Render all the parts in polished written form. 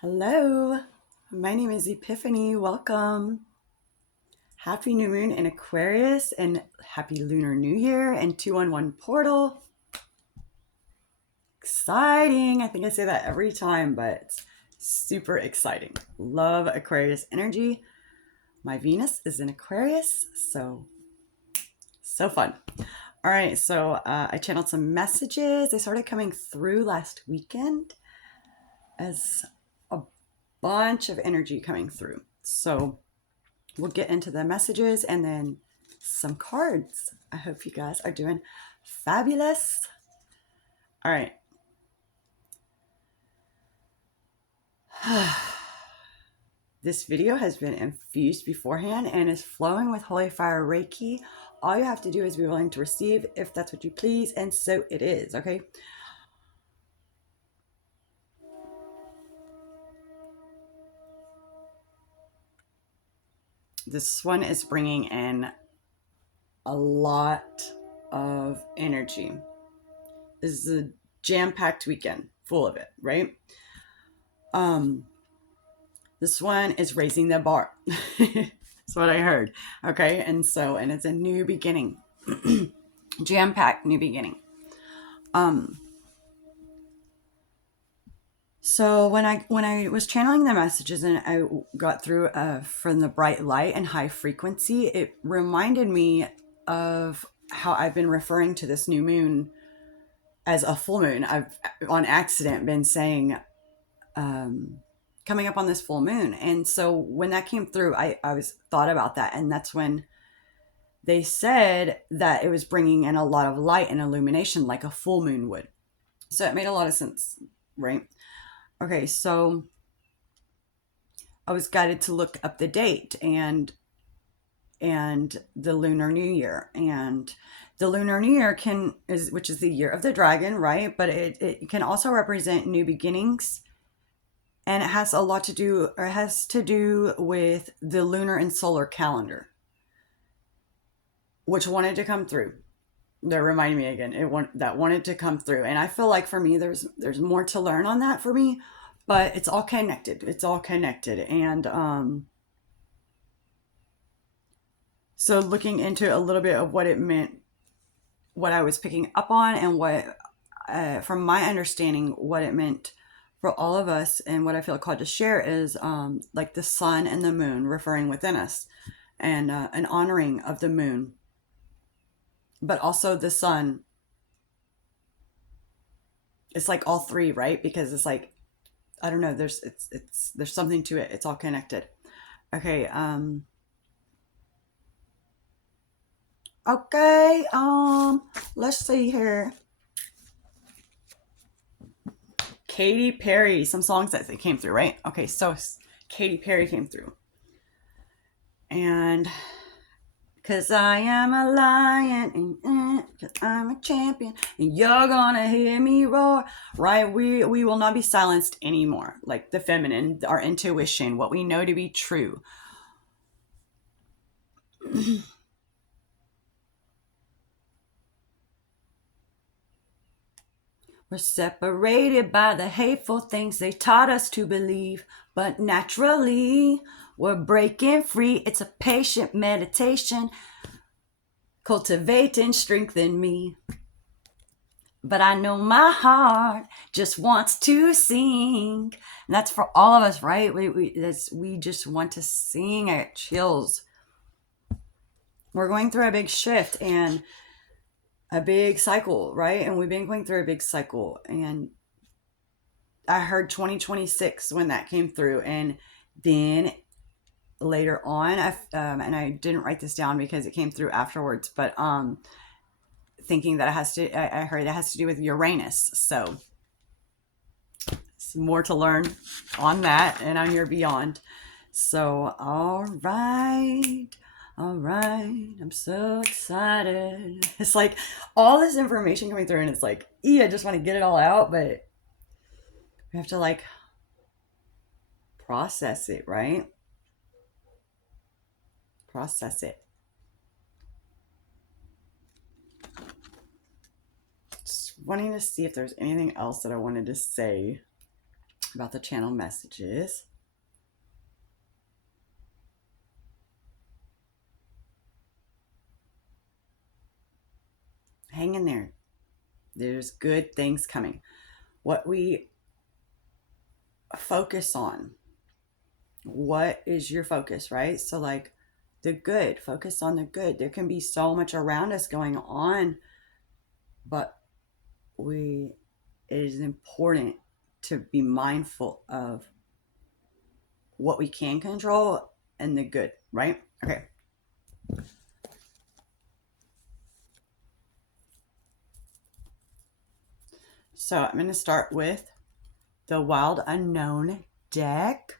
Hello, my name is Epiphany. Welcome. Happy new moon in Aquarius and happy Lunar New Year and 211 portal. Exciting. I think I say that every time, but it's super exciting. Love Aquarius energy. My Venus is in Aquarius, so fun. All right, so I channeled some messages. They started coming through last weekend as a bunch of energy coming through. So we'll get into the messages and then some cards. I hope you guys are doing fabulous. All right. This video has been infused beforehand and is flowing with Holy Fire Reiki. All you have to do is be willing to receive if that's what you please, and so it is, okay? This one is bringing in a lot of energy. This is a jam-packed weekend, full of it, right? This one is raising the bar. That's what I heard. Okay, and it's a new beginning, jam-packed new beginning. So when I was channeling the messages and I got through from the bright light and high frequency, it reminded me of how I've been referring to this new moon as a full moon. I've on accident been saying coming up on this full moon, and so when that came through, I was thought about that, and that's when they said that it was bringing in a lot of light and illumination like a full moon would. So it made a lot of sense, right? Okay, so I was guided to look up the date and the Lunar New Year. And the Lunar New Year which is the year of the dragon, right? But it can also represent new beginnings. And it has to do with the lunar and solar calendar, which wanted to come through. That reminded me again. That wanted to come through, and I feel like for me, there's more to learn on that for me, but it's all connected. It's all connected, and so looking into a little bit of what it meant, what I was picking up on, and what, from my understanding, what it meant for all of us, and what I feel called to share is like the sun and the moon referring within us, and an honoring of the moon, but also the sun. It's like all three, right? Because it's like, I don't know, there's something to it. It's all connected. Okay. Okay. Let's see here. Katy Perry, some songs that came through, right? Okay, so Katy Perry came through. And cause I am a lion, cause I'm a champion, and you're gonna hear me roar, right? We will not be silenced anymore. Like the feminine, our intuition, what we know to be true. We're separated by the hateful things they taught us to believe, but naturally, we're breaking free. It's a patient meditation, cultivating strength in me. But I know my heart just wants to sing. And that's for all of us, right? We just want to sing. It chills. We're going through a big shift and a big cycle, right? And we've been going through a big cycle. And I heard 2026 when that came through. And then later on, and I didn't write this down because it came through afterwards, but thinking that I heard it has to do with Uranus. So some more to learn on that and on your beyond. So, all right. I'm so excited. It's like all this information coming through, and it's like, I just want to get it all out, but we have to like process it, right? Process it. Just wanting to see if there's anything else that I wanted to say. about the channel messages. Hang in there. There's good things coming. What we focus on. What is your focus, right? So like the good, focus on the good. There can be so much around us going on, but it is important to be mindful of what we can control and the good, right? Okay. So I'm going to start with the Wild Unknown deck.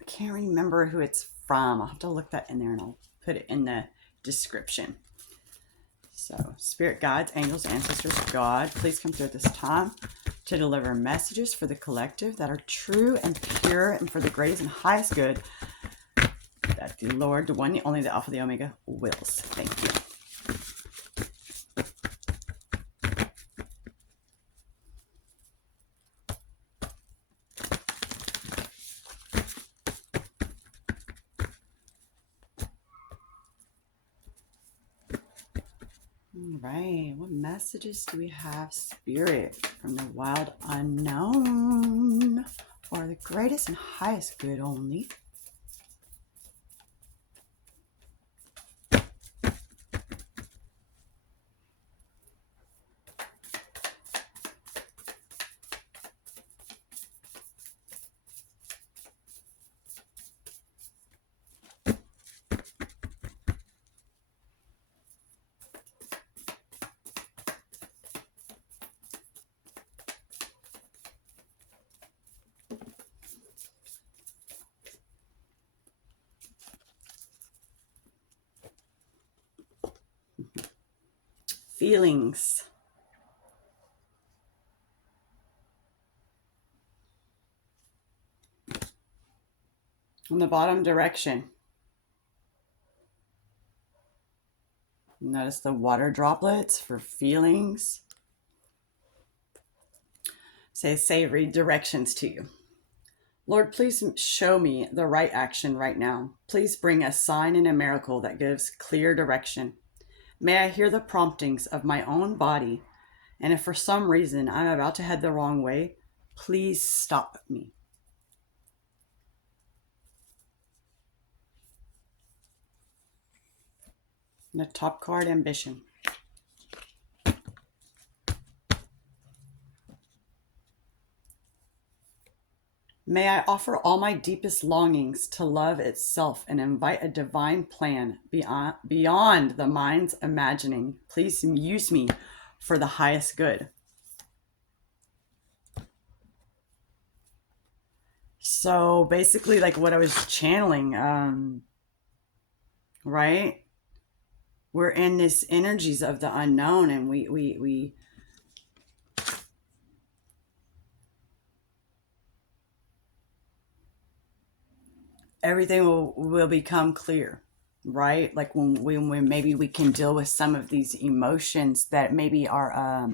I can't remember who it's from. I'll have to look that in there and I'll put it in the description. So, Spirit Guides, Angels, Ancestors, God, please come through at this time to deliver messages for the collective that are true and pure and for the greatest and highest good that the Lord, the one, the only, the Alpha, the Omega, wills. Thank you. All right, what messages do we have, Spirit, from the Wild Unknown for the greatest and highest good only? Feelings. On the bottom, direction. Notice the water droplets for feelings. Say read directions to you. Lord, please show me the right action right now. Please bring a sign and a miracle that gives clear direction. May I hear the promptings of my own body, and if for some reason I'm about to head the wrong way, please stop me. And the top card, ambition. May I offer all my deepest longings to love itself and invite a divine plan beyond the mind's imagining. Please use me for the highest good. So basically, like what I was channeling, right? We're in this energies of the unknown, and we everything will become clear, right? Like when maybe we can deal with some of these emotions that maybe are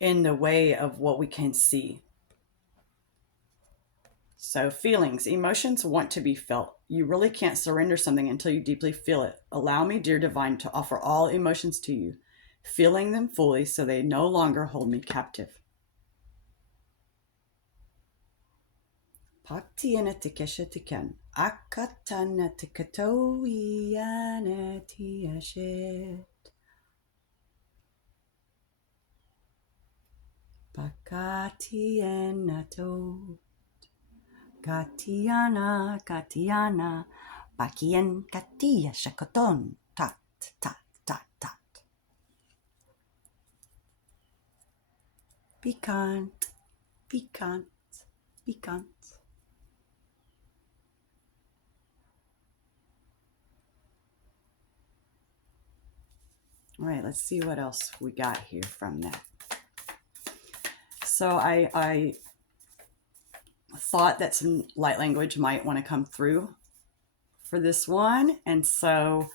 in the way of what we can see. So feelings, emotions want to be felt. You really can't surrender something until you deeply feel it. Allow me, dear divine, to offer all emotions to you, feeling them fully so they no longer hold me captive. Paktiana tikeshetikan, akatana tikatoiana tiashet. Pakatiana to. Katiana, Katiana, Pakien Katia Shakoton, tat, tat, tat, tat. Piquant, piquant, piquant. All right, let's see what else we got here from that. So I thought that some light language might want to come through for this one. And so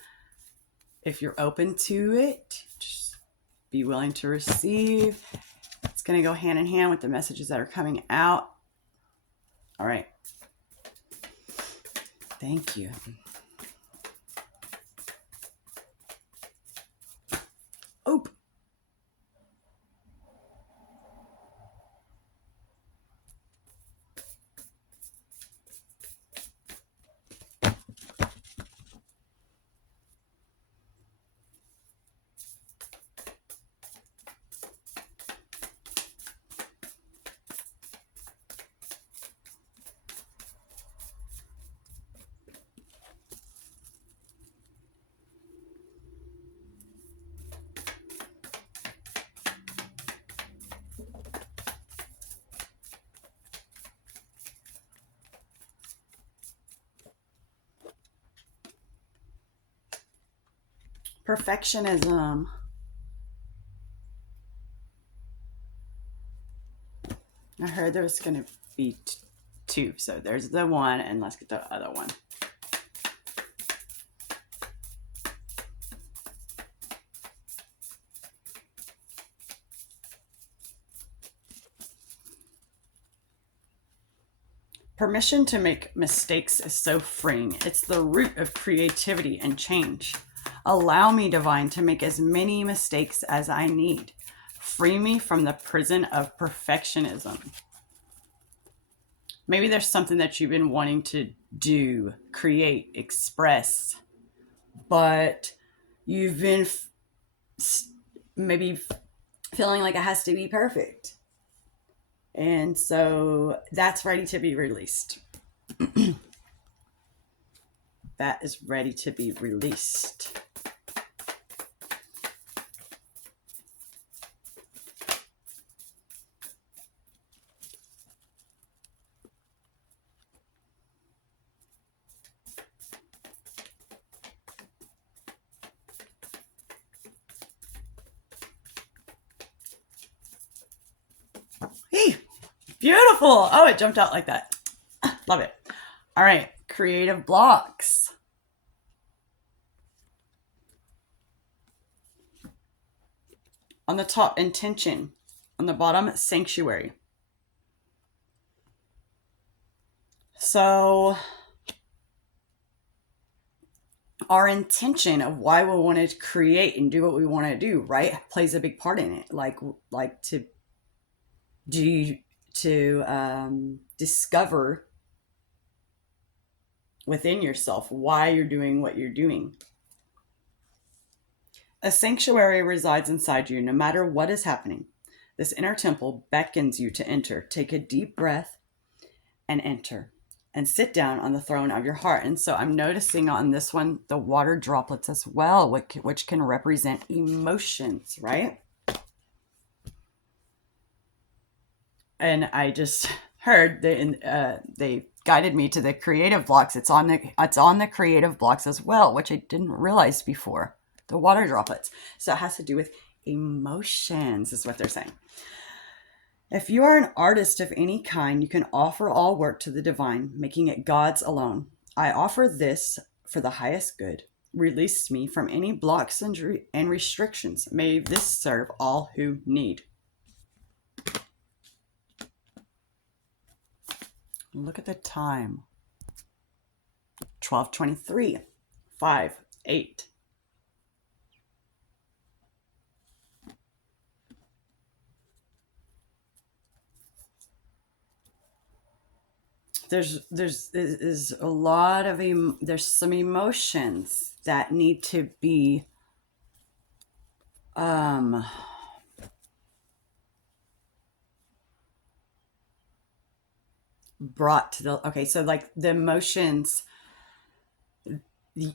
if you're open to it, just Be willing to receive. It's going to go hand in hand with the messages that are coming out. All right. Thank you. Oop. Perfectionism. I heard there was going to be two. So there's the one, and let's get the other one. Permission to make mistakes is so freeing. It's the root of creativity and change. Allow me, Divine, to make as many mistakes as I need. Free me from the prison of perfectionism. Maybe there's something that you've been wanting to do, create, express, but you've been maybe feeling like it has to be perfect. And so that's ready to be released. That is ready to be released. Hey, beautiful. Oh, it jumped out like that. Love it. All right, creative blocks. On the top, intention. On the bottom, sanctuary. So our intention of why we want to create and do what we want to do, right, plays a big part in it. Like to discover within yourself why you're doing what you're doing. A sanctuary resides inside you no matter what is happening. This inner temple beckons you to enter. Take a deep breath and enter. And sit down on the throne of your heart. And so I'm noticing on this one, the water droplets as well, which can represent emotions, right? And I just heard they guided me to the creative blocks. It's on the creative blocks as well, which I didn't realize before. The water droplets. So it has to do with emotions, is what they're saying. If you are an artist of any kind, you can offer all work to the divine, making it God's alone. I offer this for the highest good. Release me from any blocks and restrictions. May this serve all who need. Look at the time. 12:23, 5:08. There's a lot of there's some emotions that need to be brought to the so like the emotions you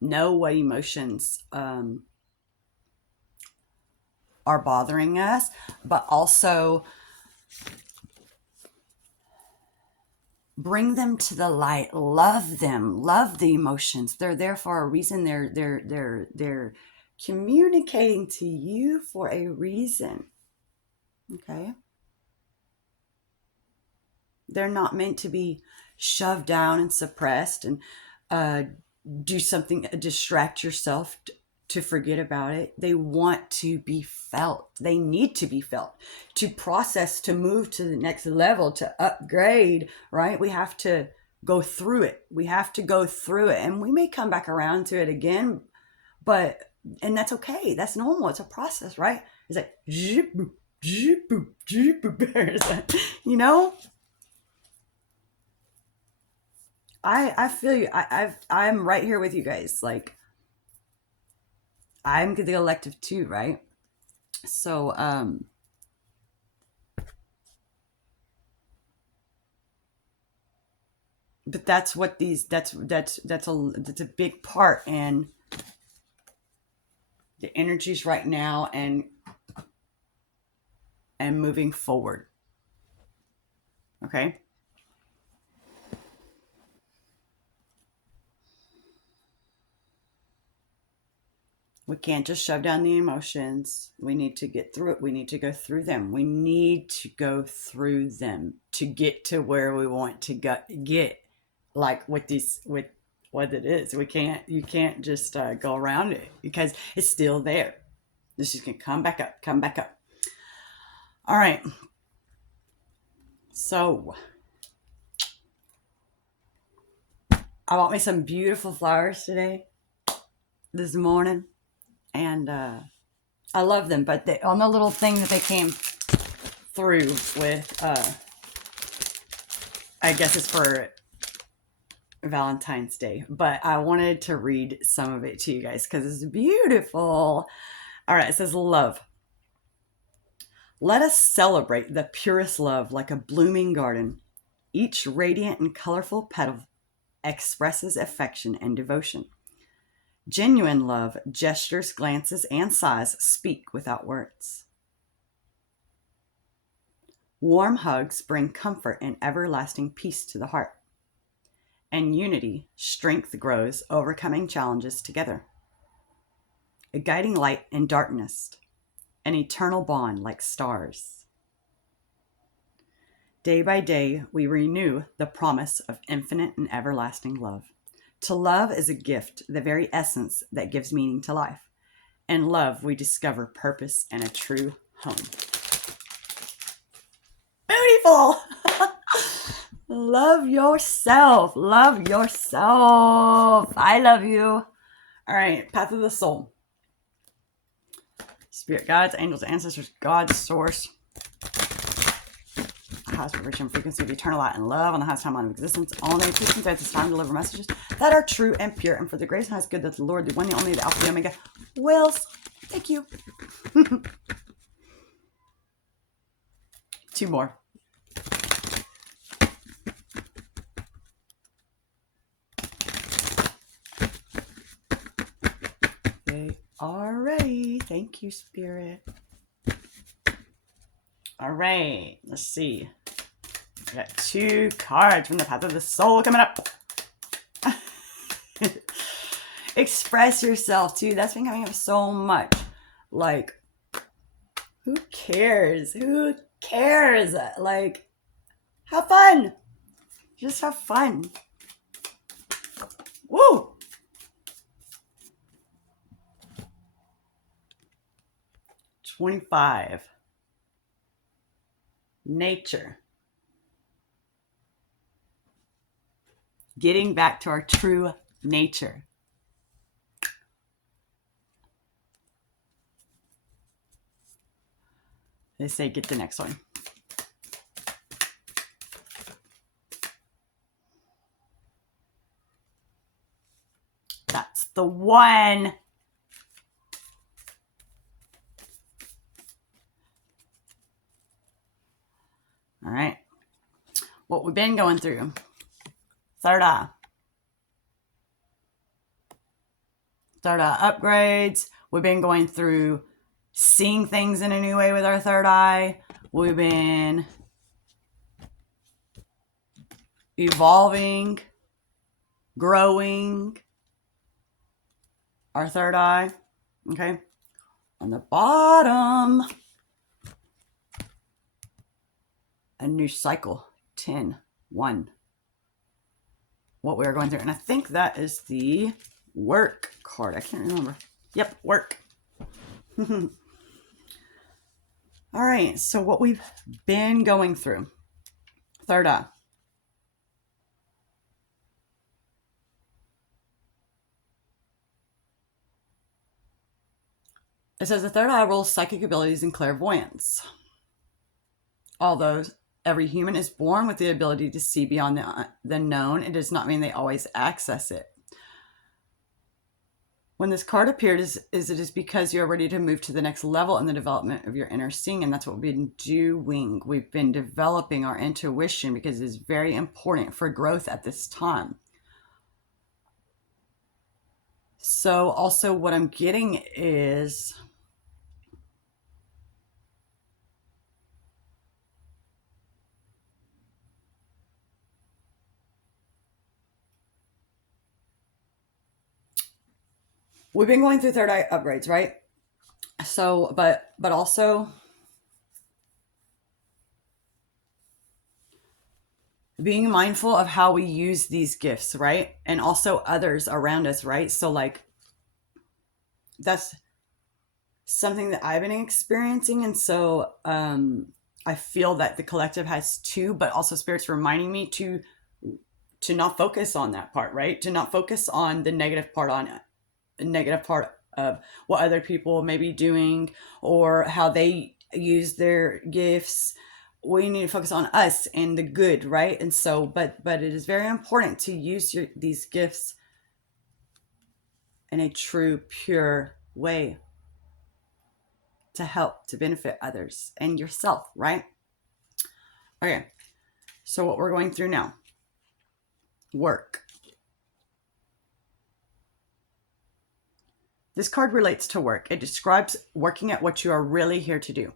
know what emotions are bothering us, but also bring them to the light. Love them. Love the emotions. They're there for a reason. They're communicating to you for a reason. Okay? They're not meant to be shoved down and suppressed and do something, distract yourself to forget about it. They want to be felt. They need to be felt to process, to move to the next level, to upgrade, right? We have to go through it. We have to go through it. And we may come back around to it again, and that's okay. That's normal. It's a process, right? It's like, you know, I feel you. I'm right here with you guys. Like, I'm the elective too, right? So, but that's what these, that's a big part. And the energies right now, and moving forward. Okay. We can't just shove down the emotions. We need to get through it. We need to go through them. We need to go through them to get to where we want to get. Like with what it is. You can't just go around it because it's still there. This is going to come back up, come back up. All right. So I bought me some beautiful flowers today, this morning. And I love them, but on the little thing that they came through with, I guess it's for Valentine's Day, but I wanted to read some of it to you guys because it's beautiful. All right, it says, love. Let us celebrate the purest love like a blooming garden. Each radiant and colorful petal expresses affection and devotion. Genuine love, gestures, glances, and sighs speak without words. Warm hugs bring comfort and everlasting peace to the heart. And unity, strength grows, overcoming challenges together. A guiding light in darkness, an eternal bond like stars. Day by day, we renew the promise of infinite and everlasting love. To love is a gift, the very essence that gives meaning to life. In love, we discover purpose and a true home. Beautiful! Love yourself. Love yourself. I love you. All right, path of the soul. Spirit guides, angels, ancestors, God, source. Highest vibration, frequency of eternal light and love on the highest timeline of existence. Only please consider this time to deliver messages that are true and pure, and for the greatest and highest good that the Lord, the one, the only, the Alpha, the Omega, wills. Thank you. 2 more. They are ready. Thank you, Spirit. All right, let's see. I got 2 cards from the path of the soul coming up. Express yourself too. That's been coming up so much. Like, who cares? Who cares? Like, have fun. Just have fun. Woo! $25. Nature. Getting back to our true nature. They say get the next one. That's the one. All right. What we've been going through. Third eye. Third eye upgrades. We've been going through seeing things in a new way with our third eye. We've been evolving, growing our third eye. Okay. On the bottom, a new cycle. 10, 1. what we are going through. And I think that is the work card. I can't remember. Yep, work. All right, so what we've been going through. Third eye. It says the third eye rules psychic abilities and clairvoyance. Although every human is born with the ability to see beyond the known, it does not mean they always access it. When this card appeared, it is because you're ready to move to the next level in the development of your inner seeing, and that's what we've been doing. We've been developing our intuition because it is very important for growth at this time. So also what I'm getting is we've been going through third eye upgrades, right? So, but also being mindful of how we use these gifts, right? And also others around us, right? So like that's something that I've been experiencing. And so I feel that the collective has too, but also Spirit's reminding me to not focus on that part, right? To not focus on the negative part of what other people may be doing or how they use their gifts. We need to focus on us and the good, right? And so, but it is very important to use these gifts in a true, pure way to help, to benefit others and yourself, right? Okay, so what we're going through now, work. This card relates to work. It describes working at what you are really here to do.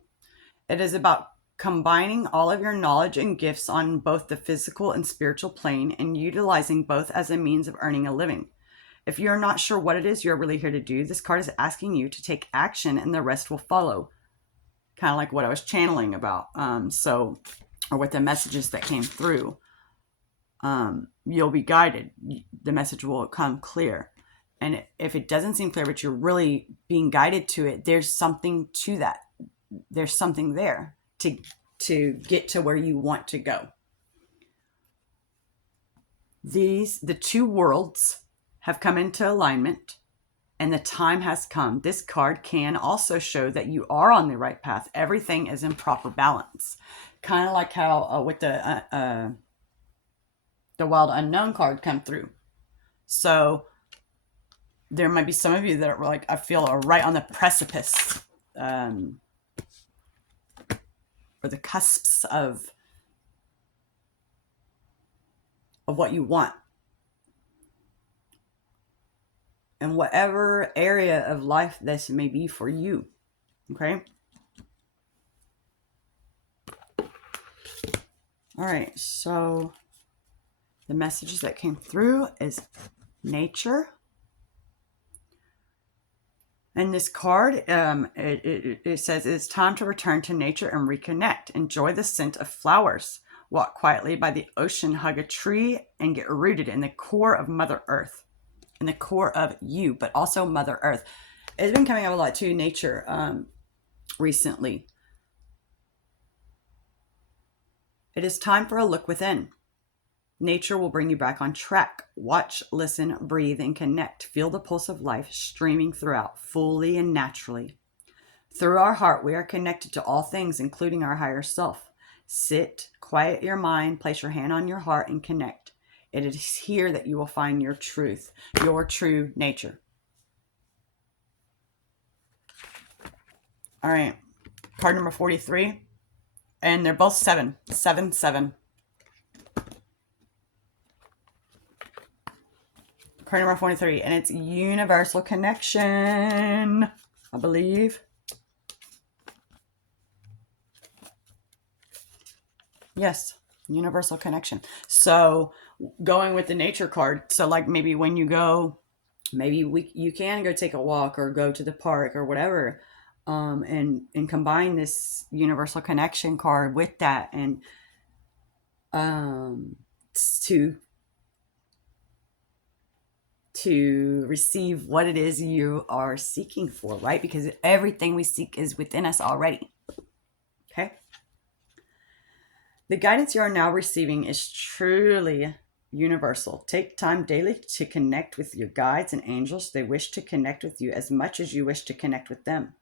It is about combining all of your knowledge and gifts on both the physical and spiritual plane and utilizing both as a means of earning a living. If you're not sure what it is you're really here to do, this card is asking you to take action and the rest will follow. Kind of like what I was channeling about. Or with the messages that came through. You'll be guided. The message will come clear. And if it doesn't seem clear, but you're really being guided to it, there's something to that. There's something there to get to where you want to go. The two worlds have come into alignment and the time has come. This card can also show that you are on the right path. Everything is in proper balance. Kind of like how with the wild unknown card come through. So there might be some of you that are like, I feel are right on the precipice or the cusps of what you want. And whatever area of life this may be for you. Okay? All right, so the messages that came through is nature. And this card, it says it's time to return to nature and reconnect. Enjoy the scent of flowers. Walk quietly by the ocean, hug a tree, and get rooted in the core of Mother Earth. In the core of you, but also Mother Earth. It's been coming up a lot too, nature, recently. It is time for a look within. Nature will bring you back on track. Watch, listen, breathe, and connect. Feel the pulse of life streaming throughout, fully and naturally. Through our heart, we are connected to all things, including our higher self. Sit, quiet your mind, place your hand on your heart, and connect. It is here that you will find your truth, your true nature. All right, card number 43, and they're both 7, 7, 7. Card number 43, and it's universal connection, I believe. Yes, universal connection. So going with the nature card, so like maybe when you go, maybe you can go take a walk or go to the park or whatever, and combine this universal connection card with that, and to to receive what it is you are seeking for, right? Because everything we seek is within us already. Okay? The guidance you are now receiving is truly universal. Take time daily to connect with your guides and angels. They wish to connect with you as much as you wish to connect with them.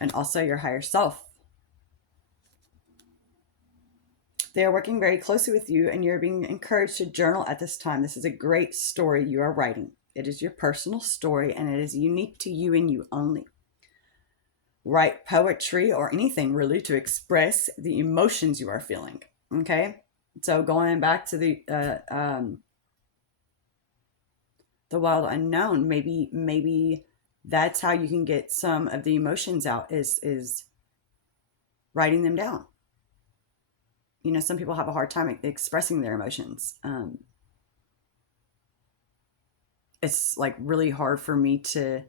And also your higher self. They are working very closely with you, and you're being encouraged to journal at this time. This is a great story you are writing. It is your personal story, and it is unique to you and you only. Write poetry or anything really to express the emotions you are feeling. Okay, so going back to the wild unknown, maybe that's how you can get some of the emotions out, is writing them down. You know, some people have a hard time expressing their emotions. It's like really hard for me to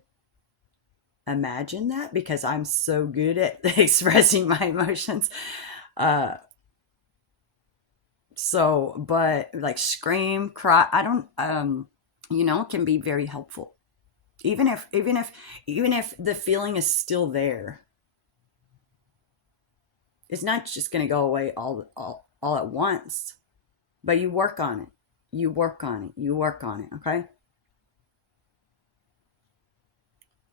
imagine that because I'm so good at expressing my emotions. But like scream, cry, I don't, can be very helpful. Even if the feeling is still there, it's not just going to go away all at once, but you work on it. You work on it. Okay.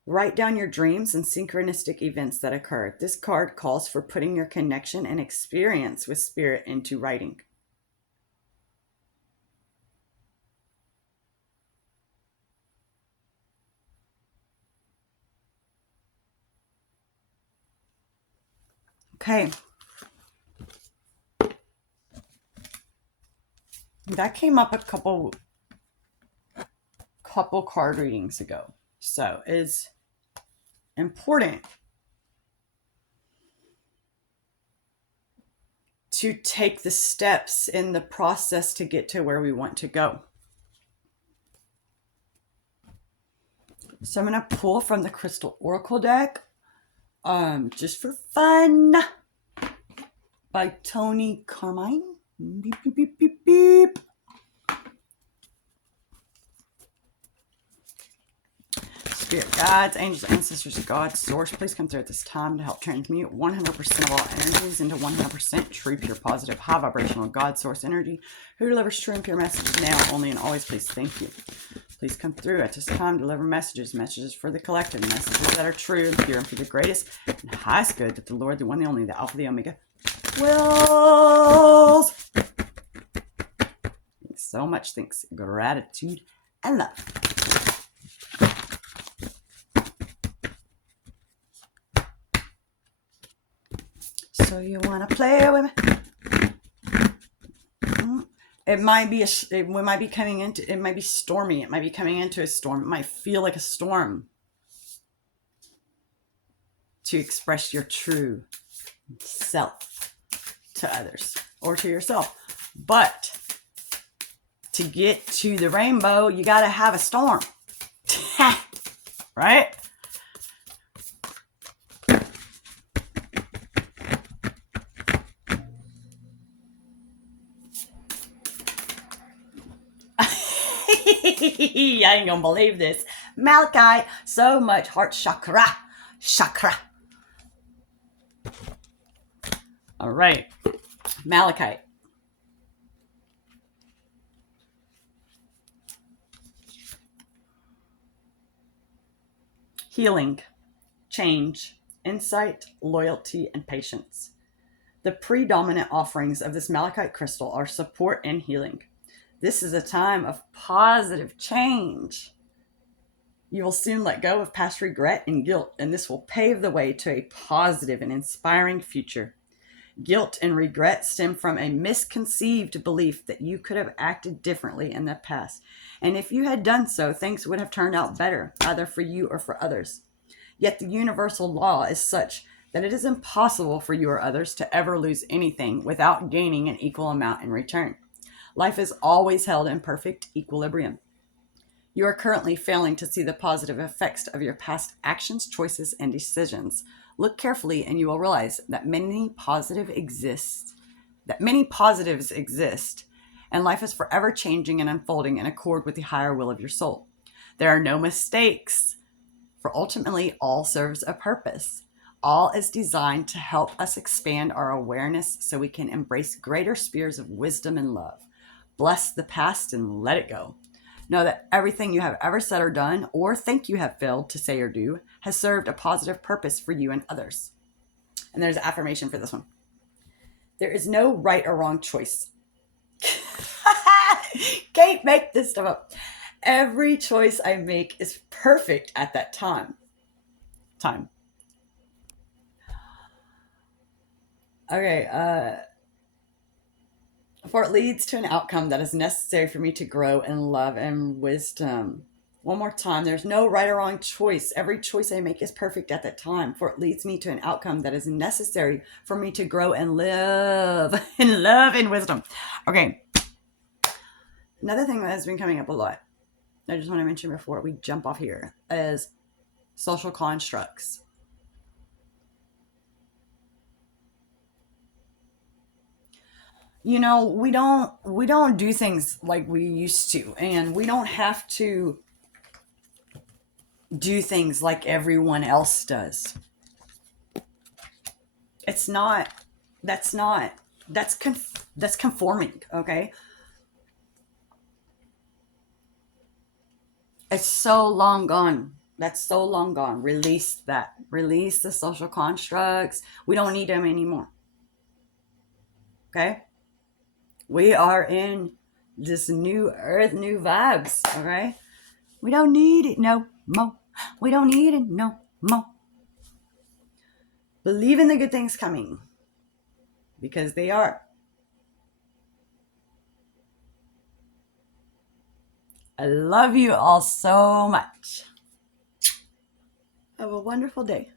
Write down your dreams and synchronistic events that occurred. This card calls for putting your connection and experience with spirit into writing. Okay. That came up a couple card readings ago. So it's important to take the steps in the process to get to where we want to go. So I'm going to pull from the Crystal Oracle deck, just for fun, by Toni, Carmine. Beep, beep, beep, beep, beep. Spirit guides, angels, ancestors, God, source, please come through at this time to help transmute 100% of all energies into 100% true, pure, positive, high vibrational God source energy, who delivers true and pure messages now, only, and always. Please, thank you. Please come through at this time, deliver messages for the collective, messages that are true and pure and for the greatest and highest good that the Lord, the one, the only, the Alpha, the Omega, wills. Thanks so much. Thanks, gratitude, and love. So you want to play with me? It might be it might be stormy. It might be coming into a storm. It might feel like a storm. To express your true self to others or to yourself. But to get to the rainbow, you got to have a storm. Right? I ain't gonna believe this. Malachite, so much heart chakra. All right, Malachite. Healing, change, insight, loyalty, and patience. The predominant offerings of this Malachite crystal are support and healing. This is a time of positive change. You will soon let go of past regret and guilt, and this will pave the way to a positive and inspiring future. Guilt and regret stem from a misconceived belief that you could have acted differently in the past. And if you had done so, things would have turned out better, either for you or for others. Yet the universal law is such that it is impossible for you or others to ever lose anything without gaining an equal amount in return. Life is always held in perfect equilibrium. You are currently failing to see the positive effects of your past actions, choices, and decisions. Look carefully and you will realize that many positives exist, and life is forever changing and unfolding in accord with the higher will of your soul. There are no mistakes, for ultimately all serves a purpose. All is designed to help us expand our awareness so we can embrace greater spheres of wisdom and love. Bless the past and let it go. Know that everything you have ever said or done, or think you have failed to say or do, has served a positive purpose for you and others. And there's an affirmation for this one. There is no right or wrong choice. Can't make this stuff up. Every choice I make is perfect at that time. Okay, for it leads to an outcome that is necessary for me to grow in love and wisdom. One more time. There's no right or wrong choice. Every choice I make is perfect at that time, for it leads me to an outcome that is necessary for me to grow and live in love and wisdom. Okay. Another thing that has been coming up a lot, I just want to mention before we jump off here, is social constructs. You know, we don't do things like we used to, and we don't have to do things like everyone else does. It's not that's not that's conforming, okay? It's so long gone. That's so long gone. Release that. Release the social constructs. We don't need them anymore. Okay? We are in this new earth, new vibes. Okay? We don't need it no more. We don't need it no more. Believe in the good things coming, because they are. I love you all so much. Have a wonderful day.